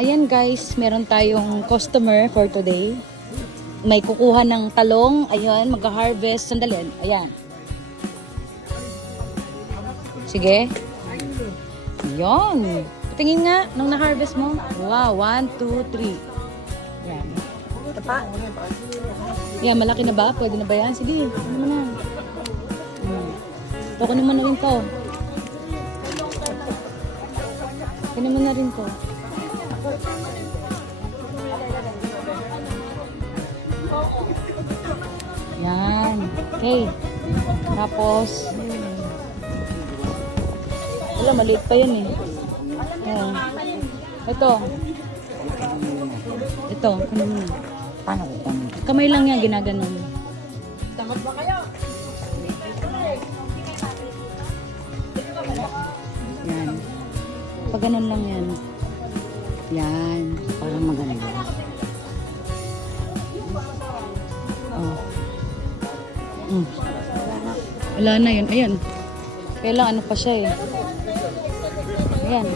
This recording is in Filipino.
Ayan guys, meron tayong customer for today. May kukuha ng talong. Ayan, mag-harvest. Sandali. Ayan. Sige. Ayan. Tingin nga nung na-harvest mo. Wow, one, two, three. Ayan. Yan, malaki na ba? Pwede na ba yan? Sige, ano mo na. Hmm. Ito, kunin mo na rin to. Mo na rin to. Yan. Okay. Tapos, wala, maliit pa yan eh. Ayan. Ito. Ito, kunin mo na. Paano ko Kamay lang yan, ginaganon. Yan. Pag ganun lang yan. Yan. parang maganda? Oh. Mm. Wala na yun. Ayan. Kaya lang ano pa siya eh. Ayan.